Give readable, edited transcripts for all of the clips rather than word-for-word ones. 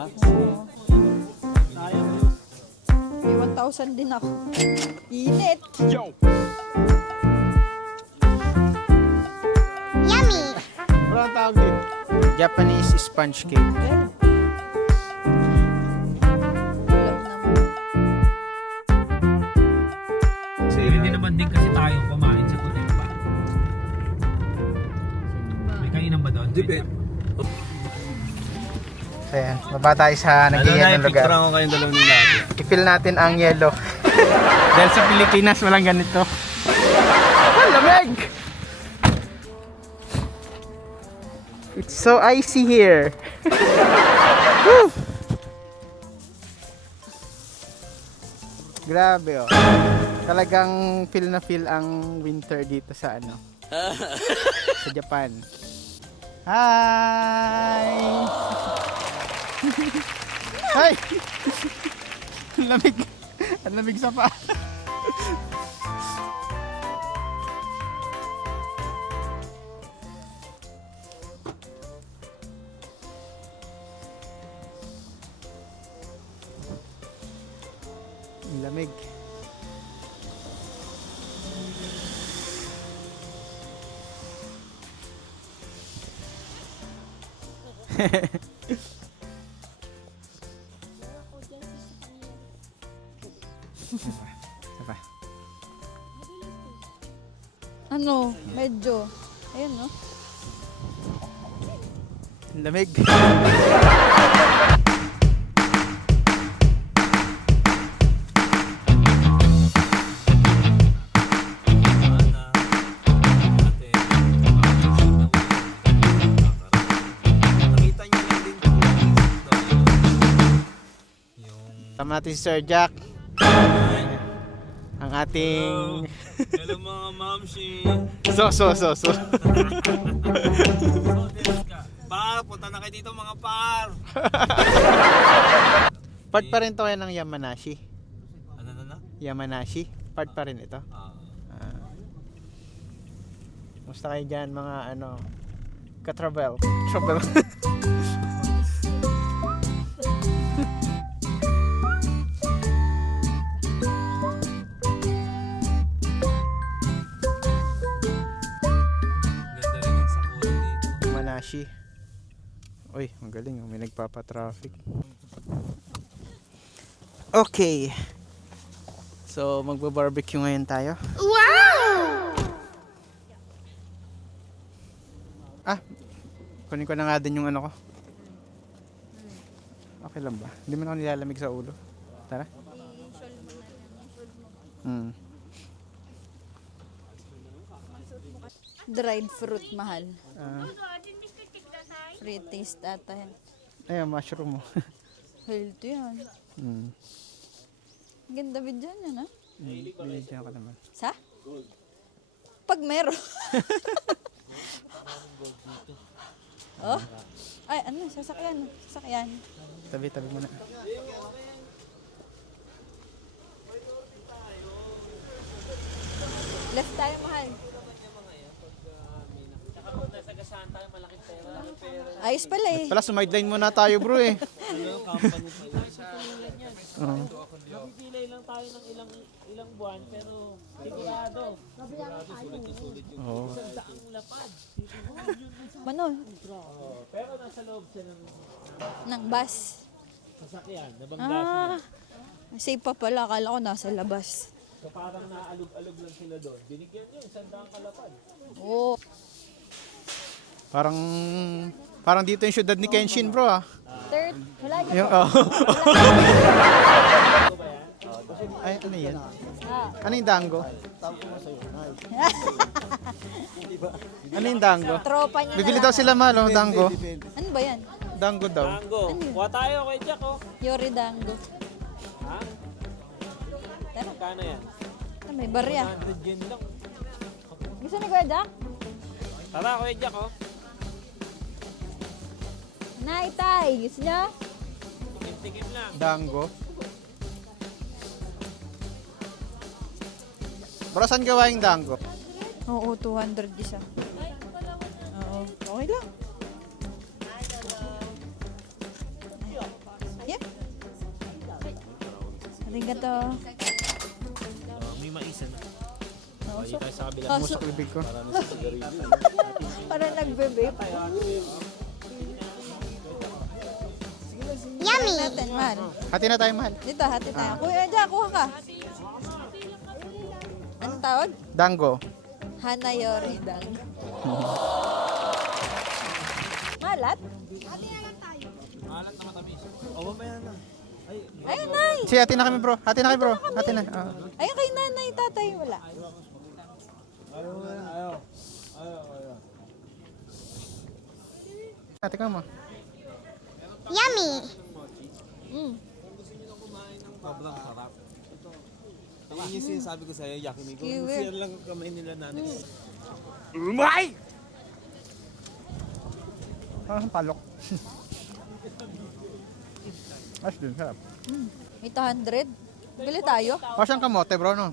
Ha? Oo. Sayang. May 1,000 din ako. Init! Yo! Wala ang tawag dito. Japanese sponge cake. Well, alam naman. Hindi naman din kasi tayo kumain sa Kutempa. May kainan ba doon? So yan, baba tayo sa nag-iyan ng lugar. Picture ako kayong dalawa nila. I-fill natin ang yellow. Dahil sa Pilipinas walang ganito. Ang lamig! It's so icy here. Woo! Grabe oh. Talagang feel na feel ang winter dito sa ano. Sa Japan. Hi! Hi! Ang lamig. Ang lamig sa pa. Ang lamig. Apa? Ano, medyo. Ayun, no? Ang lamig. Tama natin si Sir Jack. Ang ating Hello mga mamsi. so. Par, punta na kayo dito mga par. Part pa rin to yan ng Yamanashi. Ano na? Yamanashi. Part pa rin ito. Musta kayo dyan mga ano ka-travel? Travel. Ganda rin ang sakura dito. Yamanashi. Uy, ang galing. May nagpapa-traffic. Okay. So, magba-barbecue ngayon tayo. Kunin ko na nga din yung ano ko. Okay lang ba? Hindi mo na ako nilalamig sa ulo. Tara. Dried fruit, mahal. Ah, Free taste ata yan. ayun, mushroom mo. Healthy yan. Ganda video yan, ha? Binigyan ko naman. Sa? Pag meron. Oh? Ay, ano? Sasakyan. Sasakyan. Tabi-tabi mo na. Left tayo, mahal. Ayos pala eh. Pala, sumideline muna tayo bro eh. Napipilay lang tayo ng ilang buwan pero sigurado sulit yung Oo. daang lapad. Manon, Pero nasa loob siya ng ng bus. sasakyan, nabanggasin. Safe pa pala. Akala ko nasa labas. So parang naalog-alog lang sila doon. Binigyan niyo isang daang kalapad. Oo. Parang dito yung syudad ni Kenshin bro ah. Third. Wala yun. Yung, oh. Ay, ano yan? Ano yung dango? Ano yung dango? Tropa niya Bibili na daw lang. sila malo, dango. Ano ba yan? Dango daw. Tango, kuha tayo kay Jack oh. Yori Dango. Ha? Tara. Magkano yan? Ah, may barya. 100 yen lang. Gusto ni Kuya Jack? Tara kay Jack oh. Naitay. Gusto niya? Tikim-tikim lang. Dango. Bro, saan gawa yung dango? Oo, 200 isa. Oo, okay lang. Yep. Arigato. May maisa na. Oh, Tayo tayo sa kabila. Kaso, Musok bibig ko. Para na sa sigarilyo. parang nagbe-vape. Yummy! Natin, mahal. Hati na tayo, mahal. Dito, hati tayo. Kuya, dyan, kuha ka. Anong tawag? Dango. Hanayori dang. Malat? Malat na matamis. O, mamaya na. Ay, Ayun, nay. Si hati na kami, bro. Hati na kami, bro. Hati na. Ayun kay nanay, tatay, wala. ayaw. Hati ka mo. Yummy! Mm. Sobrang sarap. Ang yung sinasabi ko sa'yo, yakinigo. Kiwi. Siya lang kamay nila natin. Parang palok. Ayos din, sarap. May 200. Bili tayo. Pasyang kamote, bro, no?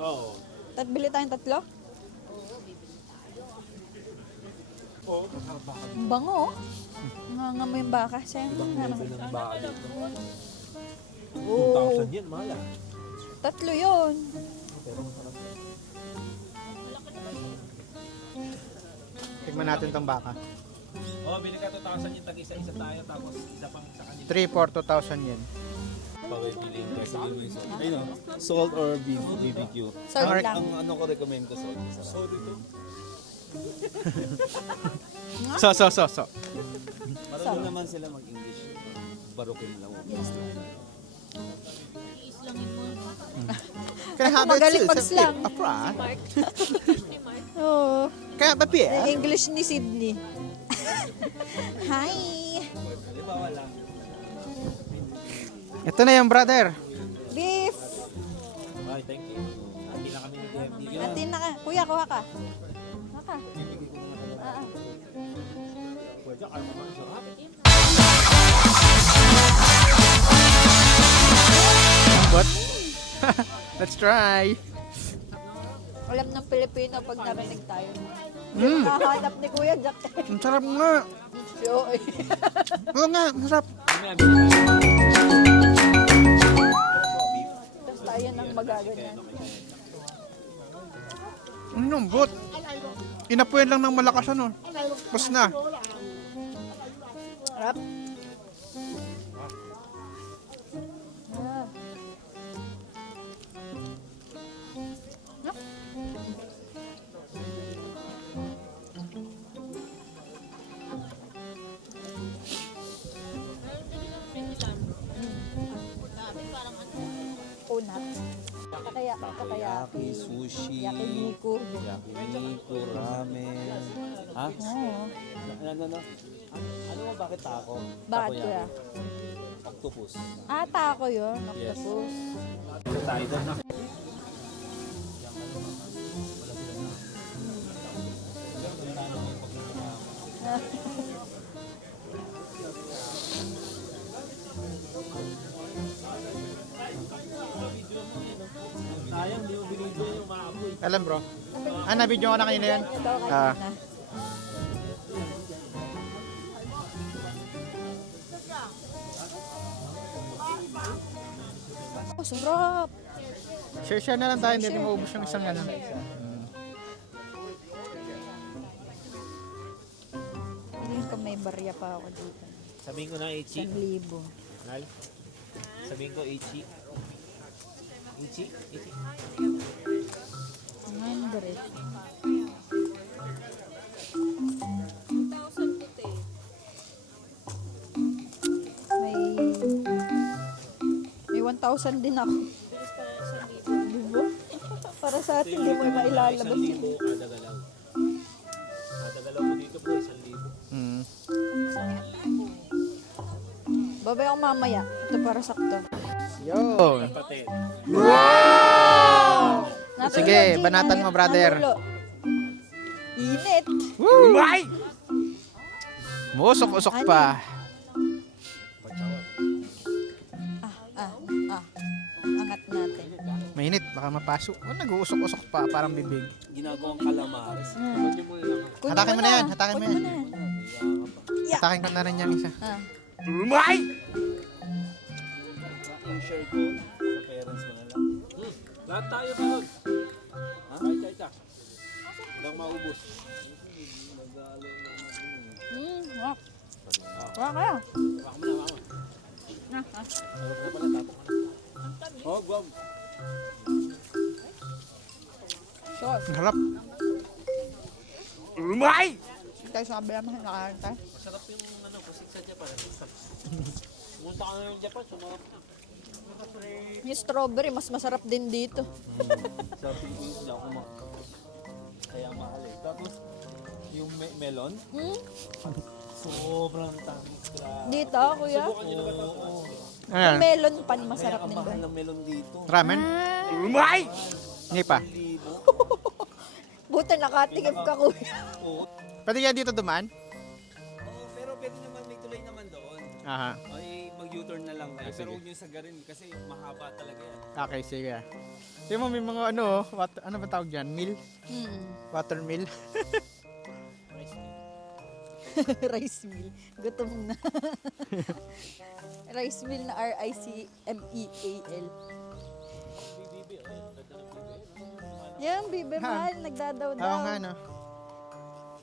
Oo. Bili tayong tatlo. Ang bango, oh. Nangangamoy yung baka. Sayang nga naman. Ng baka dito. Oo. 2,000 yan, mahal ah. Tatlo yun. Tignan natin tong baka. Oh, bili ka 2,000 yung tag-isa-isa tayo, tapos isa pang sa kanila. 3-4, 2,000 yen. Pag-bilhin ka, sige mo yung salt. Ayun o, salt or BBQ. Salt Ang- lang. Ang ano ko recommend ko salt. Salt ito. So. Marunong naman sila mag-English. Barukin lang. Kaya Ako magaling mag-slang. Apra. Oo. Kaya ba piya? Yung English ni Sydney. Hi! Di ba wala? Ito na yung brother. Beef! Ay, thank you. Hindi na kami nag-DMD. Atin na ka. Kuya, kuha ka. Kuha ka. Ah, ah. Pwede, kaya naman sarap. What? Let's try. Alam ng Pilipino pag narinig tayo. Mm. Nakahanap ni Kuya Jack. Ang sarap nga. So, Oo nga, masarap. tapos tayo nang magaganyan. Ang lambot. Inapuyan lang ng malakas ano. Tapos na. Harap. Ah. Unat. Kakayaki. Sushi. Yakiniku. Yakiniku, ramen. Ha? Oo. Ano? Ano mo bakit tako? Bakit Takoyaki. kuya? Octopus. Ah, tako yun. Yes. Octopus. Tayo doon na. Sayang, di mo binigyan yung maapoy. Alam bro. Na-video ko na kanina yan. Ito Ah. kanina. Oh, sarap. Share na lang tayo. Hindi maubos yung isang ano. Feeling ko may barya pa ako dito. Sabihin ko na, Ichi. 1,000. Nal? Sabihin ko, Ichi. Ichi? Ichi? 100. May 1,000 din ako. Diba? Para sa atin, hindi mo mailalabas yun. 1,000 kada galaw. Kada galaw mo dito po, 1,000. Mm. Babay ako mamaya. Ito para sakto. Yo. Pati. Natin Sige, yun, Gin. banatan mo, brother. Nanulo. Init. Woo! Musok-usok pa. Angat natin. Mainit, baka mapasok. Nag-uusok-usok pa, parang bibig. Ginagawang calamares. Kunin Hatakin mo na yan, hatakin mo Kunin yan. Yeah. Hatakin ko na rin yan isa. Ah. share ko sa parents mo na lang. Lahat tayo pa nun. Ha? Kahit. Hanggang maubos. Wak. Wak kaya. Baka mo na, mama. Tawag na pala, tapos ka na. Oh, wag. Sauce. Ang harap. Tayo sabi naman, nakain tayo. Masarap yung kusik sa Japan. Pumunta ka na yung Japan, sumarap na. Yung strawberry, mas masarap din dito. Sa Philippines, hindi ako kaya mahal eh. Tapos, yung melon, sobrang tamis. Grabe. Dito, kuya. Oo. Ano yan? Yung melon pan, Kaya masarap din kamahal doon. ng melon dito. Ramen? Hindi pa. Libo. Buta nakatigib ka, kuya. Oo. Pwede kaya dito dumaan? Oo, pero pwede naman, may tulay naman doon. Aha. Ay, mag-U-turn na lang kayo. Ah, Pero sige. huwag nyo sagarin kasi mahaba talaga yan. Okay, sige. Tingnan mo, may mga ano, ano ba tawag dyan? Mill? Water mill? Rice meal. Gutom na. Rice meal na R-I-C-M-E-A-L. Yan, bibe mahal. Nagdadaw-daw. Oo nga, no?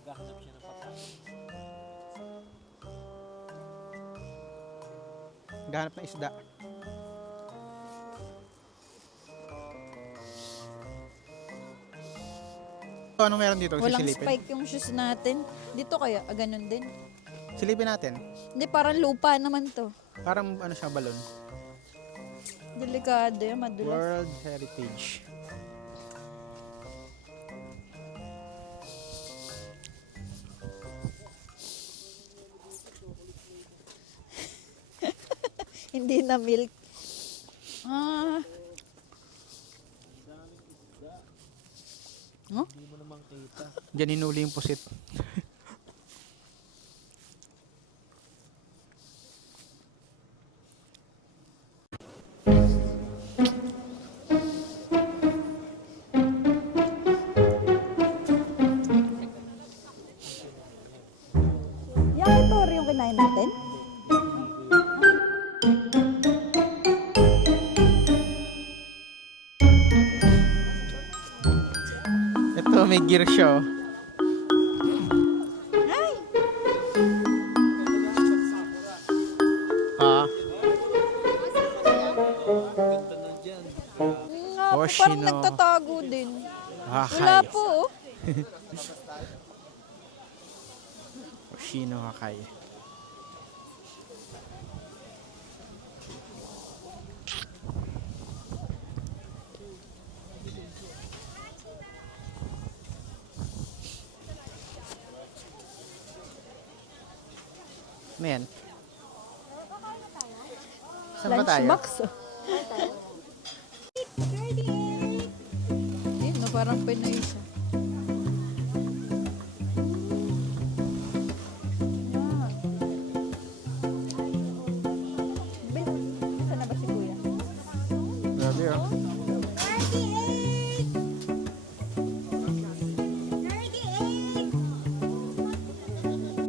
Naghahanap siya ng pagkain. Gahanap ng isda. So, anong meron dito? Walang Sisilipin? spike yung shoes natin. Dito kaya, ganun din. Silipin natin. Hindi, parang lupa naman to. Parang ano siya, balon. Delikado yan, madulas. World Heritage. Hindi na milk. Ah. No? Diyan inuli yung pusit. Yakitori yung kinain natin? Ito, may gear siya, oh. Ay! Ah, Ganda na dyan. Nga po, Hoshino. parang nagtatago din. Wala Hakai. po, oh. Hoshino Hakai. Ano yan? Saan ba tayo? Lunchbox, oh. Yun, no, parang Pinoy siya. Yan. Saan na ba si kuya? Grabe, oh.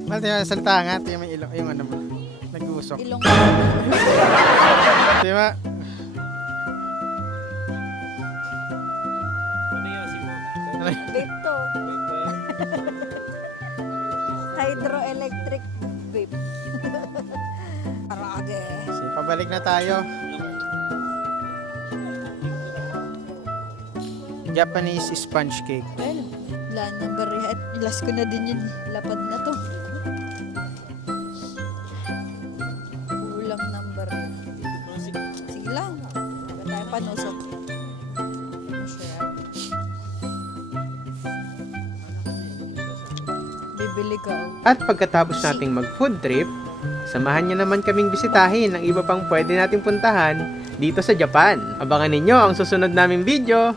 Mal, tayo, salita nga. Tayo may ilong, yung ano mo. Nag-uusok. Ilong. Di ba? Ano yung asik mo? Ano yun? Vape to. Hydroelectric vape. Arage. Sige, pabalik na tayo. Japanese sponge cake. Well, wala na barihat. Last ko na din yun. Lapad na to. Kulang ng barihat. Sige lang. Wala tayong panusok. Bibili ka. Oh. At pagkatapos nating mag-food trip, samahan niyo naman kaming bisitahin ang iba pang pwede nating puntahan dito sa Japan. Abangan ninyo ang susunod naming video.